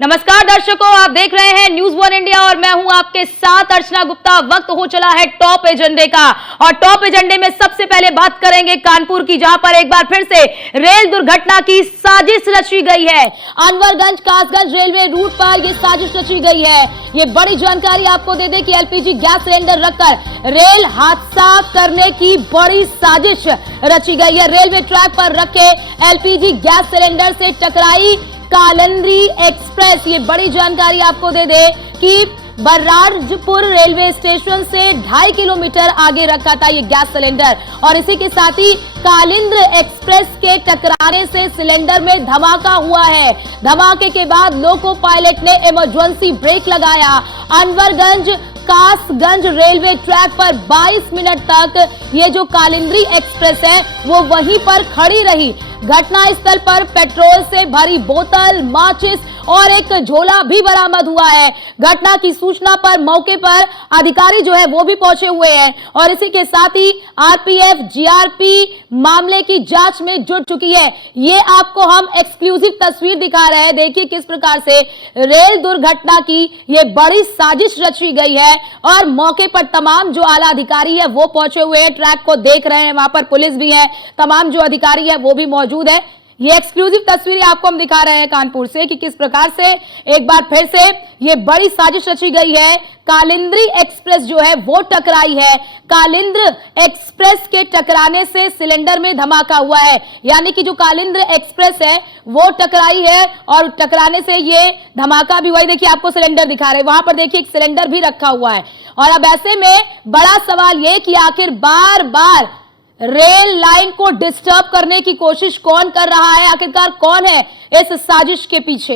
नमस्कार दर्शकों, आप देख रहे हैं न्यूज वन इंडिया और मैं हूं आपके साथ अर्चना गुप्ता। वक्त हो चला है टॉप एजेंडे का और टॉप एजेंडे में सबसे पहले बात करेंगे कानपुर की, जहां पर एक बार फिर से रेल दुर्घटना की साजिश रची गई है। अनवरगंज कासगंज रेलवे रूट पर यह साजिश रची गई है। ये बड़ी जानकारी आपको दे दें कि एलपीजी गैस सिलेंडर रखकर रेल हादसा करने की बड़ी साजिश रची गई है। रेलवे ट्रैक पर रखे एलपीजी गैस सिलेंडर से टकराई कालिंद्री एक्सप्रेस। ये बड़ी जानकारी आपको दे दे कि बर्राजपुर रेलवे स्टेशन से 2.5 किलोमीटर आगे रखा था ये गैस सिलेंडर और इसी के साथ ही कालिंद्र एक्सप्रेस के टकराने से सिलेंडर में धमाका हुआ है। धमाके के बाद लोको पायलट ने इमरजेंसी ब्रेक लगाया। अनवरगंज कासगंज रेलवे ट्रैक पर 22 मिनट तक ये जो कालिंद्री एक्सप्रेस है वो वहीं पर खड़ी रही। घटना स्थल पर पेट्रोल से भरी बोतल, माचिस और एक झोला भी बरामद हुआ है। घटना की सूचना पर मौके पर अधिकारी जो है वो भी पहुंचे हुए हैं और इसी के साथ ही आरपीएफ, जीआरपी मामले की जांच में जुट चुकी है। ये आपको हम एक्सक्लूसिव तस्वीर दिखा रहे हैं। देखिए किस प्रकार से रेल दुर्घटना की ये बड़ी साजिश रची गई है और मौके पर तमाम जो आला अधिकारी है वो पहुंचे हुए हैं, ट्रैक को देख रहे हैं। वहां पर पुलिस भी है, तमाम जो अधिकारी है वो भी मौजूद है। ये एक्सक्लूसिव तस्वीरें आपको हम दिखा रहे हैं कानपुर से कि किस प्रकार से एक बार फिर से ये बड़ी साजिश रची गई है। कालिंद्री एक्सप्रेस जो है वो टकराई है। कालिंद्र एक्सप्रेस के टकराने से सिलेंडर में धमाका हुआ है, यानी कि जो कालिंद्र एक्सप्रेस है वो टकराई है और टकराने से ये धमाका भी हुआ है। देखिए आपको सिलेंडर दिखा रहे हैं, वहां पर देखिए एक सिलेंडर भी रखा हुआ है। और अब ऐसे में बड़ा सवाल ये कि आखिर बार बार रेल लाइन को डिस्टर्ब करने की कोशिश कौन कर रहा है, आखिरकार कौन है इस साजिश के पीछे।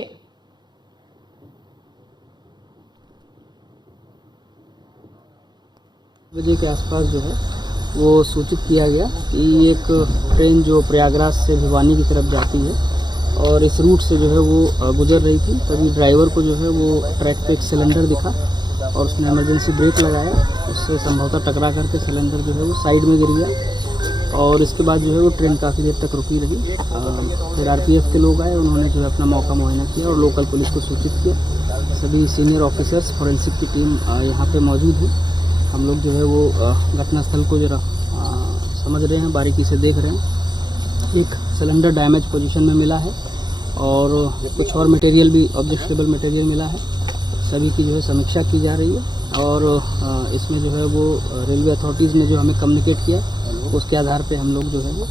बजे के आसपास जो है वो सूचित किया गया कि एक ट्रेन जो प्रयागराज से भिवानी की तरफ जाती है और इस रूट से जो है वो गुजर रही थी। तभी ड्राइवर को जो है वो ट्रैक पे एक सिलेंडर दिखा और उसने इमरजेंसी ब्रेक लगाया। उससे संभवतः टकरा करके सिलेंडर जो है वो साइड में गिर गया और इसके बाद जो है वो ट्रेन काफ़ी देर तक रुकी रही। फिर आरपीएफ के लोग आए, उन्होंने जो है अपना मौका मुआयना किया और लोकल पुलिस को सूचित किया। सभी सीनियर ऑफिसर्स, फोरेंसिक की टीम यहाँ पे मौजूद है। हम लोग जो है वो घटनास्थल को जरा समझ रहे हैं, बारीकी से देख रहे हैं। एक सिलेंडर डैमेज पोजीशन में मिला है और कुछ और मटेरियल भी, ऑब्जेक्टेबल मटेरियल मिला है। सभी की जो है समीक्षा की जा रही है और इसमें जो है वो रेलवे अथॉरिटीज़ ने जो हमें कम्युनिकेट किया उसके आधार पे हम लोग जो है वो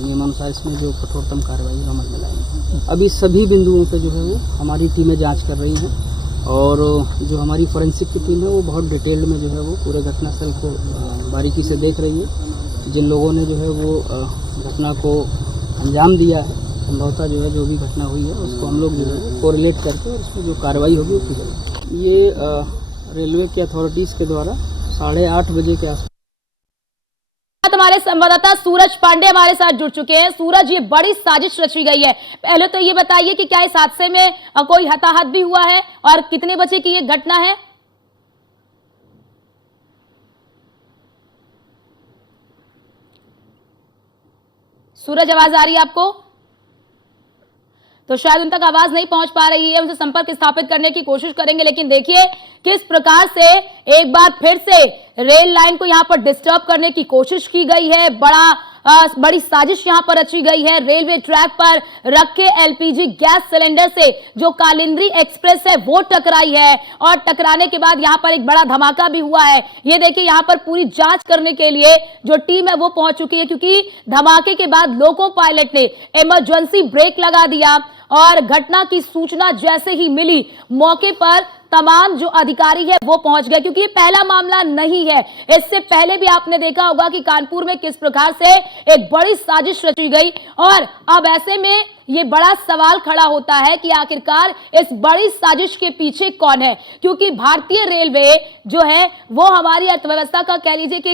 नियमानुसार इसमें जो कठोरतम कार्रवाई अमल में लाएंगे। अभी सभी बिंदुओं पे जो है वो हमारी टीमें जांच कर रही हैं और जो हमारी फोरेंसिक की टीम है वो बहुत डिटेल्ड में जो है वो पूरे घटनास्थल को बारीकी से देख रही है। जिन लोगों ने जो है वो घटना को अंजाम दिया है, संभवतः जो है जो भी घटना हुई है उसको हम लोग जो है कोरिलेट करके उसमें जो कार्रवाई होगी वो की जाएगी। ये रेलवे के अथॉरिटीज़ के द्वारा 8:30 बजे के आसपास हमारे संवाददाता सूरज पांडे हमारे साथ जुड़ चुके हैं। सूरज, ये बड़ी साजिश रची गई है, पहले तो ये बताइए कि क्या इस हादसे में कोई हताहत भी हुआ है और कितने बजे की ये घटना है। सूरज, आवाज आ रही है आपको? तो शायद उन तक आवाज नहीं पहुंच पा रही है, उनसे संपर्क स्थापित करने की कोशिश करेंगे। लेकिन देखिए किस प्रकार से एक बार फिर से रेल लाइन को यहां पर डिस्टर्ब करने की कोशिश की गई है। बड़ी साजिश यहां पर रची गई है। रेलवे ट्रैक पर रखे एलपीजी गैस सिलेंडर से जो कालिंद्री एक्सप्रेस है वो टकराई है और टकराने के बाद यहां पर एक बड़ा धमाका भी हुआ है। ये देखिए यहां पर पूरी जांच करने के लिए जो टीम है वो पहुंच चुकी है, क्योंकि धमाके के बाद लोको पायलट ने इमरजेंसी ब्रेक लगा दिया और घटना की सूचना जैसे ही मिली मौके पर तमाम जो अधिकारी है वो पहुंच गए, क्योंकि ये पहला मामला नहीं है। इससे पहले भी आपने देखा होगा कि कानपुर में किस प्रकार से एक बड़ी साजिश रची गई और अब ऐसे में ये बड़ा सवाल खड़ा होता है कि आखिरकार इस बड़ी साजिश के पीछे कौन है, क्योंकि भारतीय रेलवे जो है वो हमारी अर्थव्यवस्था का कह लीजिए कि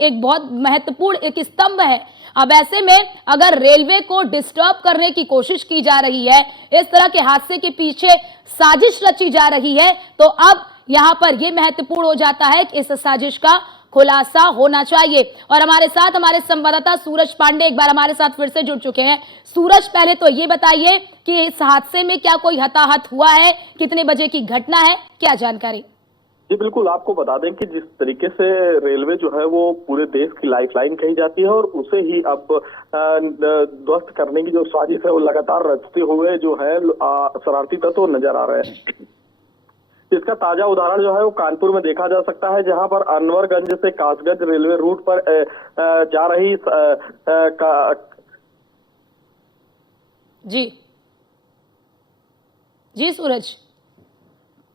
एक बहुत महत्वपूर्ण एक स्तंभ है। अब ऐसे में अगर रेलवे को डिस्टर्ब करने की कोशिश की जा रही है, इस तरह के हादसे के पीछे साजिश रची जा रही है, तो अब यहां पर यह महत्वपूर्ण हो जाता है कि इस साजिश का खुलासा होना चाहिए। और हमारे साथ हमारे संवाददाता सूरज पांडे एक बार हमारे साथ फिर से जुड़ चुके हैं। सूरज, पहले तो ये बताइए कि इस हादसे में क्या कोई हताहत हुआ है, कितने बजे की घटना है, क्या जानकारी? जी बिल्कुल, आपको बता दें कि जिस तरीके से रेलवे जो है वो पूरे देश की लाइफलाइन कही जाती है और उसे ही अब ध्वस्त करने की जो साजिश है वो लगातार रचते हुए जो है शरारती तत्व नजर आ रहे हैं। इसका ताजा उदाहरण जो है वो कानपुर में देखा जा सकता है, जहां पर अनवरगंज से कासगंज रेलवे रूट पर जा रही जी सूरज,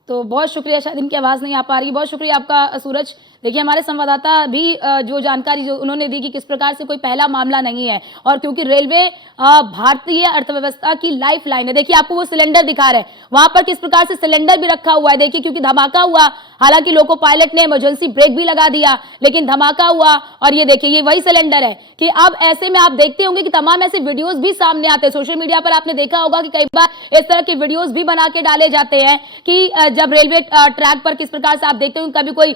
तो बहुत शुक्रिया, शायद इनकी आवाज नहीं आ पा रही। बहुत शुक्रिया आपका सूरज। देखिए, हमारे संवाददाता भी जो जानकारी जो उन्होंने दी कि किस प्रकार से कोई पहला मामला नहीं है, और क्योंकि रेलवे भारतीय अर्थव्यवस्था की लाइफलाइन है। देखिए, आपको वो सिलेंडर दिखा रहे हैं, वहां पर किस प्रकार से सिलेंडर भी रखा हुआ है। देखिए, क्योंकि धमाका हुआ, हालांकि लोको पायलट ने इमरजेंसी ब्रेक भी लगा दिया, लेकिन धमाका हुआ। और ये देखिए, ये वही सिलेंडर है कि अब ऐसे में आप देखते होंगे कि तमाम ऐसे वीडियोस भी सामने आते हैं सोशल मीडिया पर। आपने देखा होगा कि कई बार इस तरह के वीडियोस भी बना के डाले जाते हैं कि जब रेलवे ट्रैक पर किस प्रकार से आप देखते होंगे, कभी कोई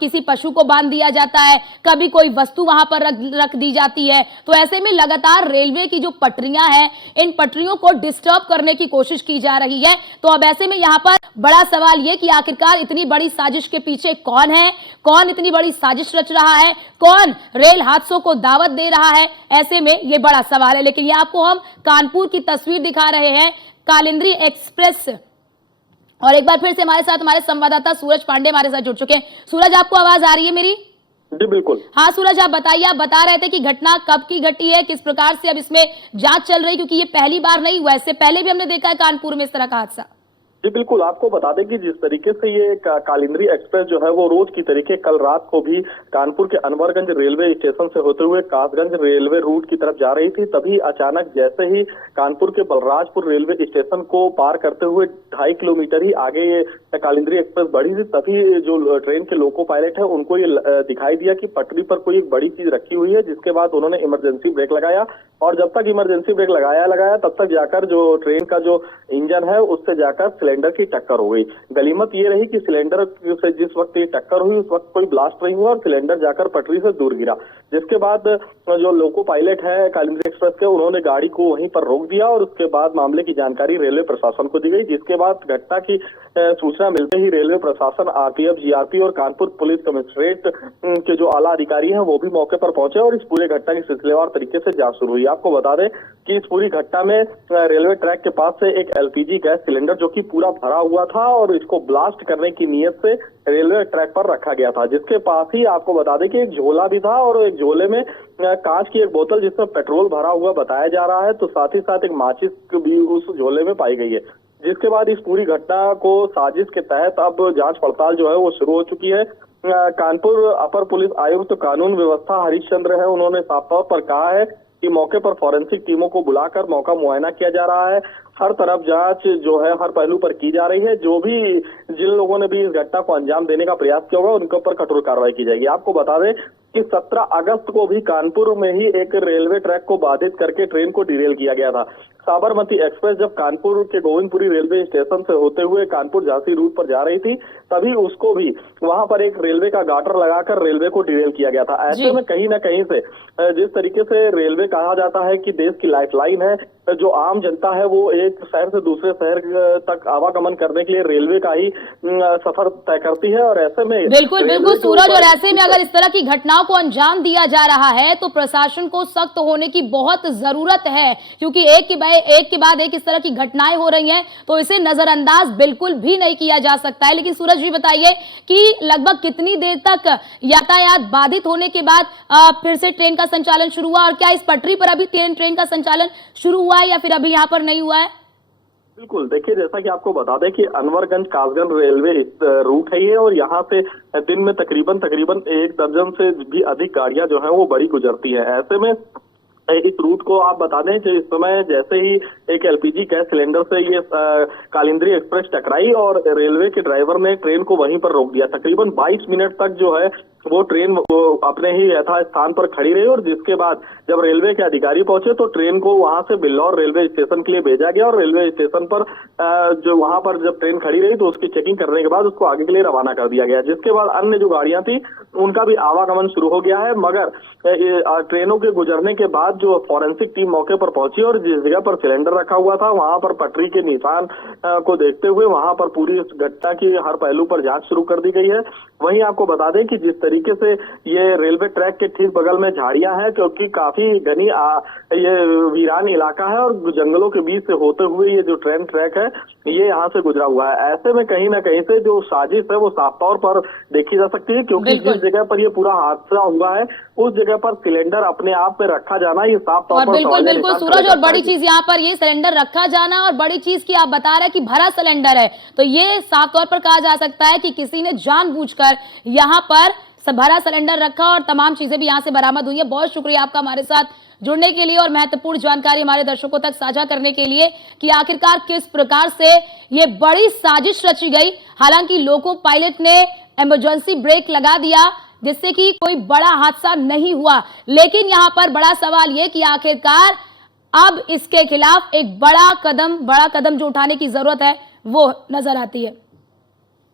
किसी पशु को बांध दिया जाता है, कभी कोई वस्तु वहां पर रख दी जाती है। तो ऐसे में लगातार रेलवे की जो पटरियां हैं, इन पटरियों को डिस्टर्ब करने की कोशिश की जा रही है। तो अब ऐसे में यहां पर बड़ा सवाल यह कि आखिरकार इतनी बड़ी साजिश के पीछे कौन है, कौन इतनी बड़ी साजिश रच रहा है, कौन रेल हादसों को दावत दे रहा है, ऐसे में यह बड़ा सवाल है। लेकिन ये आपको हम कानपुर की तस्वीर दिखा रहे हैं, कालिंदी एक्सप्रेस। और एक बार फिर से हमारे साथ हमारे संवाददाता सूरज पांडे हमारे साथ जुड़ चुके हैं। सूरज, आपको आवाज आ रही है मेरी? जी बिल्कुल। हाँ सूरज, आप बताइए, आप बता रहे थे कि घटना कब की घटी है, किस प्रकार से अब इसमें जांच चल रही है, क्योंकि ये पहली बार नहीं हुआ, इससे पहले भी हमने देखा है कानपुर में इस तरह का हादसा। जी बिल्कुल, आपको बता दें कि जिस तरीके से ये कालिंदी एक्सप्रेस जो है वो रोज की तरीके कल रात को भी कानपुर के अनवरगंज रेलवे स्टेशन से होते हुए कासगंज रेलवे रूट की तरफ जा रही थी, तभी अचानक जैसे ही कानपुर के बलराजपुर रेलवे स्टेशन को पार करते हुए 2.5 किलोमीटर ही आगे ये कालिंदी एक्सप्रेस बढ़ी थी, तभी जो ट्रेन के लोको पायलट है उनको ये दिखाई दिया कि पटरी पर कोई एक बड़ी चीज रखी हुई है, जिसके बाद उन्होंने इमरजेंसी ब्रेक लगाया। और जब तक इमरजेंसी ब्रेक लगाया तब तक जाकर जो ट्रेन का जो इंजन है उससे जाकर सिलेंडर की टक्कर हो गई। गलीमत ये रही कि सिलेंडर से जिस वक्त ये टक्कर हुई उस वक्त कोई ब्लास्ट नहीं हुआ और सिलेंडर जाकर पटरी से दूर गिरा, जिसके बाद जो लोको पायलट है कालिंदी एक्सप्रेस के, उन्होंने गाड़ी को वहीं पर रोक दिया और उसके बाद मामले की जानकारी रेलवे प्रशासन को दी गई, जिसके बाद घटना की सूचना मिलते ही रेलवे प्रशासन, आरपीएफ, जीआरपी और कानपुर पुलिस कमिश्नरेट के जो आला अधिकारी हैं वो भी मौके पर पहुंचे और इस पूरे घटना की सिलसिलेवार तरीके से जांच शुरू हुई। आपको बता दें कि इस पूरी घटना में रेलवे ट्रैक के पास से एक एलपीजी गैस सिलेंडर जो कि पूरा भरा हुआ था और इसको ब्लास्ट करने की नीयत से रेलवे ट्रैक पर रखा गया था, जिसके पास ही आपको बता दें कि एक झोला भी था और एक झोले में कांच की एक बोतल जिसमें पेट्रोल भरा हुआ बताया जा रहा है, तो साथ ही साथ एक माचिस भी उस झोले में पाई गई है। जिसके बाद इस पूरी घटना को साजिश के तहत अब जांच पड़ताल जो है वो शुरू हो चुकी है। कानपुर अपर पुलिस आयुक्त कानून व्यवस्था हरीशचंद्र है, उन्होंने साफ तौर पर कहा है कि मौके पर फॉरेंसिक टीमों को बुलाकर मौका मुआयना किया जा रहा है, हर तरफ जांच जो है हर पहलू पर की जा रही है, जो भी जिन लोगों ने भी इस घटना को अंजाम देने का प्रयास किया होगा उनके ऊपर कठोर कार्रवाई की जाएगी। आपको बता दें कि 17 अगस्त को भी कानपुर में ही एक रेलवे ट्रैक को बाधित करके ट्रेन को डिरेल किया गया था। साबरमती एक्सप्रेस जब कानपुर के गोविंदपुरी रेलवे स्टेशन से होते हुए कानपुर झांसी रूट पर जा रही थी, तभी उसको भी वहां पर एक रेलवे का गाटर लगाकर रेलवे को डिरेल किया गया था। ऐसे में कहीं ना कहीं से जिस तरीके से रेलवे कहा जाता है कि देश की लाइफलाइन है, जो आम जनता है वो एक शहर से दूसरे शहर तक आवागमन करने के लिए रेलवे का ही सफर तय करती है। और ऐसे में बिल्कुल बिल्कुल सूरज, और ऐसे में अगर इस तरह की घटनाओं को अंजाम दिया जा रहा है तो प्रशासन को सख्त होने की बहुत जरूरत है, क्योंकि एक के बाद एक इस तरह की घटनाएं हो रही हैं, तो इसे नजरअंदाज बिल्कुल भी नहीं किया जा सकता है। लेकिन सूरज जी बताइए कि लगभग कितनी देर तक यातायात बाधित होने के बाद फिर से ट्रेन का संचालन शुरू हुआ, और क्या इस पटरी पर अभी ट्रेन का संचालन शुरू हुआ है या फिर अभी यहाँ पर नहीं हुआ है? बिल्कुल, देखिए जैसा कि आपको बता दें कि अनवरगंज कासगंज रेलवे रूट है ये, और यहाँ से दिन में तकरीबन 1 दर्जन से भी अधिक गाड़ियां जो है वो बड़ी गुजरती है। ऐसे में इस रूट को आप बता दें कि इस समय जैसे ही एक एलपीजी गैस सिलेंडर से ये कालिंदी एक्सप्रेस टकराई और रेलवे के ड्राइवर ने ट्रेन को वहीं पर रोक दिया। तकरीबन 22 मिनट तक जो है वो ट्रेन वो अपने ही यथा स्थान पर खड़ी रही और जिसके बाद जब रेलवे के अधिकारी पहुंचे तो ट्रेन को वहां से बिल्लौर रेलवे स्टेशन के लिए भेजा गया और रेलवे स्टेशन पर जो वहां पर जब ट्रेन खड़ी रही तो उसकी चेकिंग करने के बाद उसको आगे के लिए रवाना कर दिया गया। जिसके बाद अन्य जो गाड़ियां थी उनका भी आवागमन शुरू हो गया है, मगर ट्रेनों के गुजरने के बाद जो फॉरेंसिक टीम मौके पर पहुंची और जिस जगह पर सिलेंडर रखा हुआ था वहां पर पटरी के निशान को देखते हुए वहां पर पूरी इस घटना की हर पहलू पर जांच शुरू कर दी गई है। वहीं आपको बता दें कि जिस तरीके से ये रेलवे ट्रैक के ठीक बगल में झाड़ियां हैं, क्योंकि काफी घनी ये वीरान इलाका है और जंगलों के बीच से होते हुए ये जो ट्रेन ट्रैक है ये यहाँ से गुजरा हुआ है। ऐसे में कहीं ना कहीं से जो साजिश है वो साफ तौर पर देखी जा सकती है, क्योंकि जिस जगह पर ये पूरा हादसा हुआ है उस जगह पर सिलेंडर अपने आप में रखा जाना ये साफ तौर पर बिल्कुल बिल्कुल सूरज, और बड़ी चीज यहाँ पर ये सिलेंडर रखा जाना और बड़ी चीज की आप बता रहे हैं कि भरा सिलेंडर है, तो ये साफ तौर पर कहा जा सकता है कि किसी ने जानबूझकर यहाँ पर भरा सिलेंडर रखा और तमाम चीजें भी यहाँ से बरामद हुई है। बहुत शुक्रिया आपका हमारे साथ जुड़ने के लिए और महत्वपूर्ण जानकारी हमारे दर्शकों तक साझा करने के लिए कि आखिरकार किस प्रकार से ये बड़ी साजिश रची गई। हालांकि लोको पायलट ने इमरजेंसी ब्रेक लगा दिया जिससे कि कोई बड़ा हादसा नहीं हुआ, लेकिन यहाँ पर बड़ा सवाल ये कि आखिरकार अब इसके खिलाफ एक बड़ा कदम जो उठाने की जरूरत है वो नजर आती है।